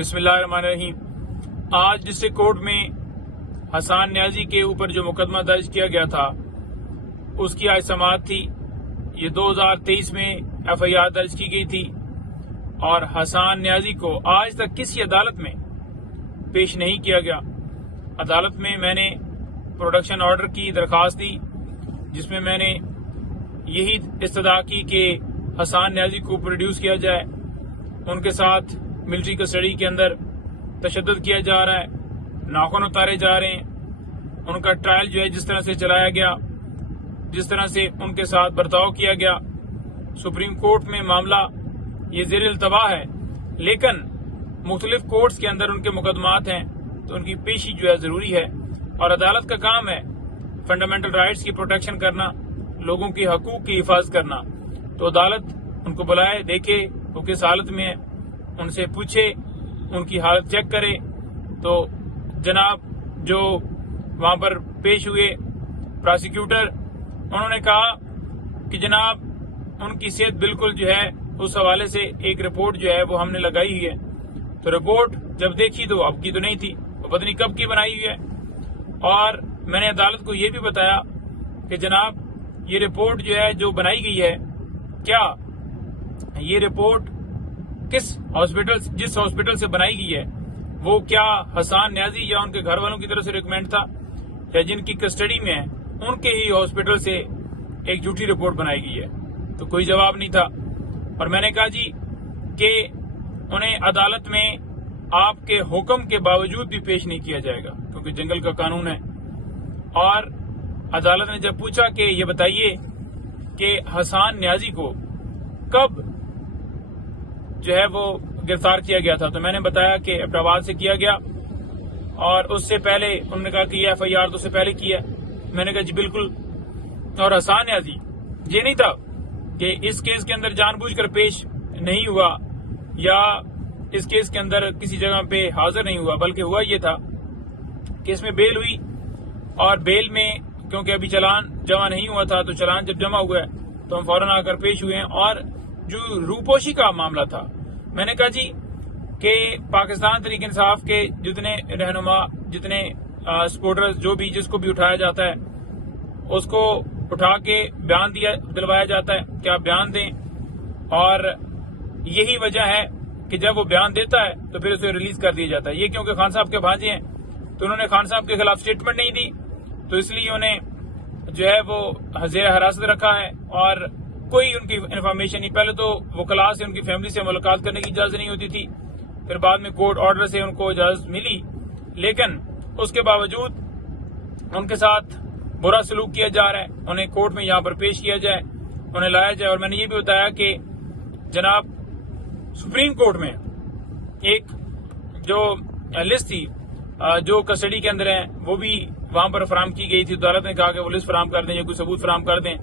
بسم اللہ الرحمن الرحیم۔ آج ڈسٹرکٹ کورٹ میں حسان نیازی کے اوپر جو مقدمہ درج کیا گیا تھا اس کی آج سماعت تھی۔ یہ 2023 میں ایف آئی آر درج کی گئی تھی اور حسان نیازی کو آج تک کسی عدالت میں پیش نہیں کیا گیا۔ عدالت میں نے پروڈکشن آرڈر کی درخواست دی جس میں نے یہی استدعا کی کہ حسان نیازی کو پروڈیوس کیا جائے۔ ان کے ساتھ ملٹری کسٹڈی کے اندر تشدد کیا جا رہا ہے، ناخن اتارے جا رہے ہیں، ان کا ٹرائل جو ہے جس طرح سے چلایا گیا، جس طرح سے ان کے ساتھ برتاؤ کیا گیا، سپریم کورٹ میں معاملہ یہ زیر التوا ہے، لیکن مختلف کورٹس کے اندر ان کے مقدمات ہیں تو ان کی پیشی جو ہے ضروری ہے، اور عدالت کا کام ہے فنڈامنٹل رائٹس کی پروٹیکشن کرنا، لوگوں کے حقوق کی حفاظت کرنا۔ تو عدالت ان کو بلائے، دیکھے وہ کس حالت میں ہے، ان سے پوچھے، ان کی حالت چیک کرے۔ تو جناب جو وہاں پر پیش ہوئے پراسیکیوٹر، انہوں نے کہا کہ جناب ان کی صحت بالکل جو ہے اس حوالے سے ایک رپورٹ جو ہے وہ ہم نے لگائی ہوئی ہے۔ تو رپورٹ جب دیکھی تو اب کی تو نہیں تھی، وہ پتہ نہیں کب کی بنائی ہوئی ہے۔ اور میں نے عدالت کو یہ بھی بتایا کہ جناب یہ رپورٹ جو ہے جو بنائی گئی ہے، کیا یہ رپورٹ جس ہاسپٹل سے بنائی گئی ہے وہ کیا حسان نیازی یا ان کے گھر والوں کی طرف سے ریکمینڈ تھا، یا جن کی کسٹڈی میں ہے ان کے ہی ہاسپٹل سے ایک جھوٹی رپورٹ بنائی گئی ہے؟ تو کوئی جواب نہیں تھا۔ اور میں نے کہا جی کہ انہیں عدالت میں آپ کے حکم کے باوجود بھی پیش نہیں کیا جائے گا کیونکہ جنگل کا قانون ہے۔ اور عدالت نے جب پوچھا کہ یہ بتائیے کہ حسان نیازی کو کب جو ہے وہ گرفتار کیا گیا تھا، تو میں نے بتایا کہ ایبٹ سے کیا گیا، اور اس سے پہلے انہوں نے کہا کہ یہ ایف آئی آر تو سے پہلے کیا۔ میں نے کہا جی بالکل۔ اور حسان نیازی یہ نہیں تھا کہ اس کیس کے اندر جان بوجھ کر پیش نہیں ہوا یا اس کیس کے اندر کسی جگہ پہ حاضر نہیں ہوا، بلکہ ہوا یہ تھا کہ اس میں بیل ہوئی، اور بیل میں کیونکہ ابھی چلان جمع نہیں ہوا تھا تو چلان جب جمع ہوا ہے تو ہم فوراً آ کر پیش ہوئے ہیں۔ اور جو روپوشی کا معاملہ تھا، میں نے کہا جی کہ پاکستان تحریک انصاف کے جتنے رہنما، جتنے سپورٹرز، جو بھی جس کو بھی اٹھایا جاتا ہے اس کو اٹھا کے بیان دلوایا جاتا ہے کہ آپ بیان دیں، اور یہی وجہ ہے کہ جب وہ بیان دیتا ہے تو پھر اسے ریلیز کر دیا جاتا ہے۔ یہ کیونکہ خان صاحب کے بھانجے ہیں تو انہوں نے خان صاحب کے خلاف سٹیٹمنٹ نہیں دی، تو اس لیے انہیں جو ہے وہ زیر حراست رکھا ہے، اور کوئی ان کی انفارمیشن نہیں۔ پہلے تو وکلاء سے ان کی فیملی سے ملاقات کرنے کی اجازت نہیں ہوتی تھی، پھر بعد میں کورٹ آرڈر سے ان کو اجازت ملی، لیکن اس کے باوجود ان کے ساتھ برا سلوک کیا جا رہا ہے۔ انہیں کورٹ میں یہاں پر پیش کیا جائے، انہیں لایا جائے۔ اور میں نے یہ بھی بتایا کہ جناب سپریم کورٹ میں ایک جو لسٹ تھی جو کسٹڈی کے اندر ہیں وہ بھی وہاں پر فراہم کی گئی تھی۔ عدالت نے کہا کہ وہ لسٹ فراہم کر دیں یا کوئی ثبوت فراہم کر دیں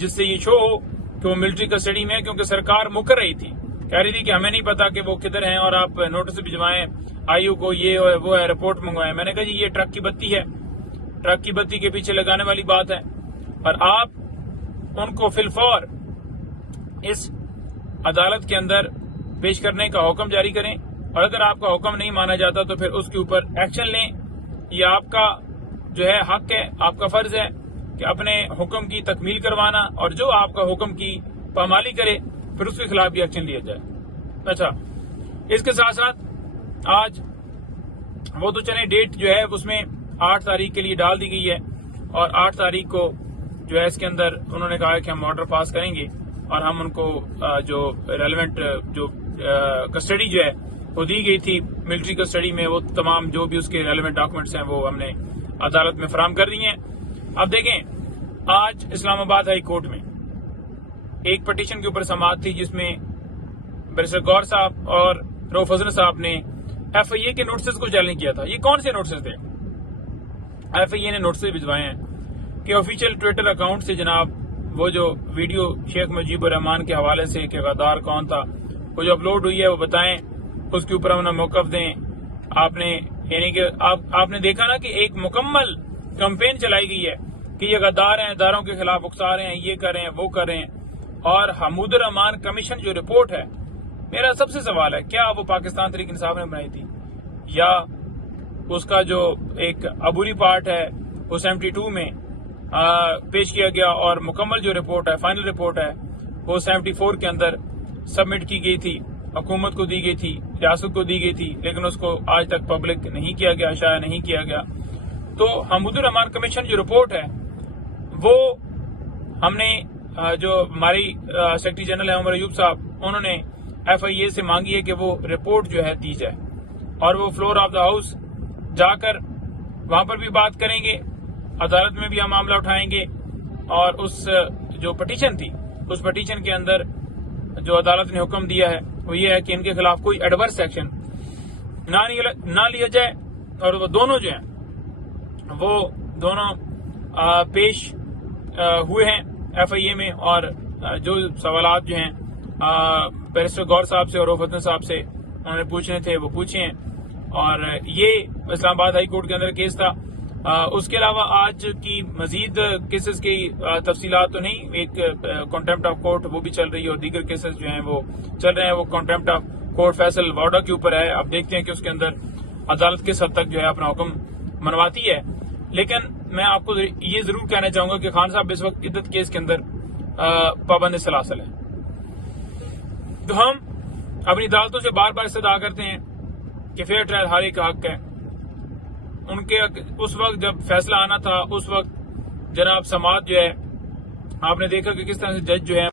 جس سے یہ شو ہو کہ وہ ملٹری کسٹڈی میں ہے، کیونکہ سرکار مکر رہی تھی، کہہ رہی تھی کہ ہمیں نہیں پتا کہ وہ کدھر ہیں، اور آپ نوٹس بھجوائیں آئی او کو، یہ وہ ہے، رپورٹ منگوائیں۔ میں نے کہا جی یہ ٹرک کی بتی ہے، ٹرک کی بتی کے پیچھے لگانے والی بات ہے، اور آپ ان کو فی الفور اس عدالت کے اندر پیش کرنے کا حکم جاری کریں، اور اگر آپ کا حکم نہیں مانا جاتا تو پھر اس کے اوپر ایکشن لیں۔ یہ آپ کا جو ہے حق ہے، آپ کا فرض ہے کہ اپنے حکم کی تکمیل کروانا، اور جو آپ کا حکم کی پامالی کرے پھر اس کے خلاف بھی ایکشن لیا جائے۔ اچھا، اس کے ساتھ ساتھ آج وہ تو چلے ڈیٹ جو ہے اس میں 8 تاریخ کے لیے ڈال دی گئی ہے، اور 8 تاریخ کو جو ہے اس کے اندر انہوں نے کہا کہ ہم آرڈر پاس کریں گے، اور ہم ان کو جو ریلیونٹ جو کسٹڈی جو ہے وہ دی گئی تھی ملٹری کسٹڈی میں، وہ تمام جو بھی اس کے ریلیونٹ ڈاکومنٹس ہیں وہ ہم نے عدالت میں فراہم کر دی ہیں۔ اب دیکھیں، آج اسلام آباد ہائی کورٹ میں ایک پٹیشن کے اوپر سماعت تھی جس میں بیرسٹر گور صاحب اور رؤف حسن صاحب نے ایف آئی اے کے نوٹسز کو چیلنج کیا تھا۔ یہ کون سے نوٹسز تھے؟ ایف آئی اے نے نوٹسز بھجوائے ہیں کہ آفیشیل ٹویٹر اکاؤنٹ سے جناب وہ جو ویڈیو شیخ مجیب الرحمان کے حوالے سے کہ غدار کون تھا وہ جو اپلوڈ ہوئی ہے وہ بتائیں، اس کے اوپر ہم موقف دیں۔ آپ نے یعنی کہ آپ نے دیکھا نا کہ ایک مکمل کمپین چلائی گئی ہے کہ یہ غدار ہیں، اداروں کے خلاف اکسا رہے ہیں، یہ کر رہے ہیں، وہ کر رہے ہیں۔ اور حمود الرحمان کمیشن جو رپورٹ ہے میرا سب سے سوال ہے کیا وہ پاکستان تحریک انصاف نے بنائی تھی یا اس کا جو ایک عبوری پارٹ ہے وہ 72 میں پیش کیا گیا اور مکمل جو رپورٹ ہے فائنل رپورٹ ہے وہ 74 کے اندر سبمٹ کی گئی تھی، حکومت کو دی گئی تھی، ریاست کو دی گئی تھی، لیکن اس کو آج تک پبلک نہیں کیا گیا، شائع نہیں کیا گیا۔ تو حمود الرحمان کمیشن جو رپورٹ ہے وہ ہم نے جو ہماری سیکرٹری جنرل ہے عمر ایوب صاحب، انہوں نے FIA سے مانگی ہے کہ وہ رپورٹ جو ہے دی جائے اور وہ فلور آف دا ہاؤس جا کر وہاں پر بھی بات کریں گے، عدالت میں بھی ہم معاملہ اٹھائیں گے، اور اس جو پٹیشن تھی اس پٹیشن کے اندر جو عدالت نے حکم دیا ہے وہ یہ ہے کہ ان کے خلاف کوئی ایڈورس ایکشن نہ لیا جائے، اور وہ دونوں جو ہیں وہ دونوں پیش ہوئے ہیں FIA میں، اور جو سوالات جو ہیں بیرسٹر گور صاحب سے اور رؤف حسن صاحب سے انہوں نے پوچھنے تھے وہ پوچھے ہیں، اور یہ اسلام آباد ہائی کورٹ کے اندر کیس تھا۔ اس کے علاوہ آج کی مزید کیسز کی تفصیلات تو نہیں، ایک کنٹمپٹ آف کورٹ وہ بھی چل رہی ہے اور دیگر کیسز جو ہیں وہ چل رہے ہیں، وہ کنٹمپٹ آف کورٹ فیصل واڈا کے اوپر ہے۔ اب دیکھتے ہیں کہ اس کے اندر عدالت کس حد تک جو ہے اپنا حکم منواتی ہے، لیکن میں آپ کو یہ ضرور کہنا چاہوں گا کہ خان صاحب اس وقت عدت کیس کے اندر پابند سلاسل ہیں۔ تو ہم اپنی عدالتوں سے بار بار استدعا کرتے ہیں کہ فیئر ٹرائل ہر ایک کا حق ہے۔ ان کے اس وقت جب فیصلہ آنا تھا اس وقت جناب سماعت جو ہے آپ نے دیکھا کہ کس طرح سے جج جو ہے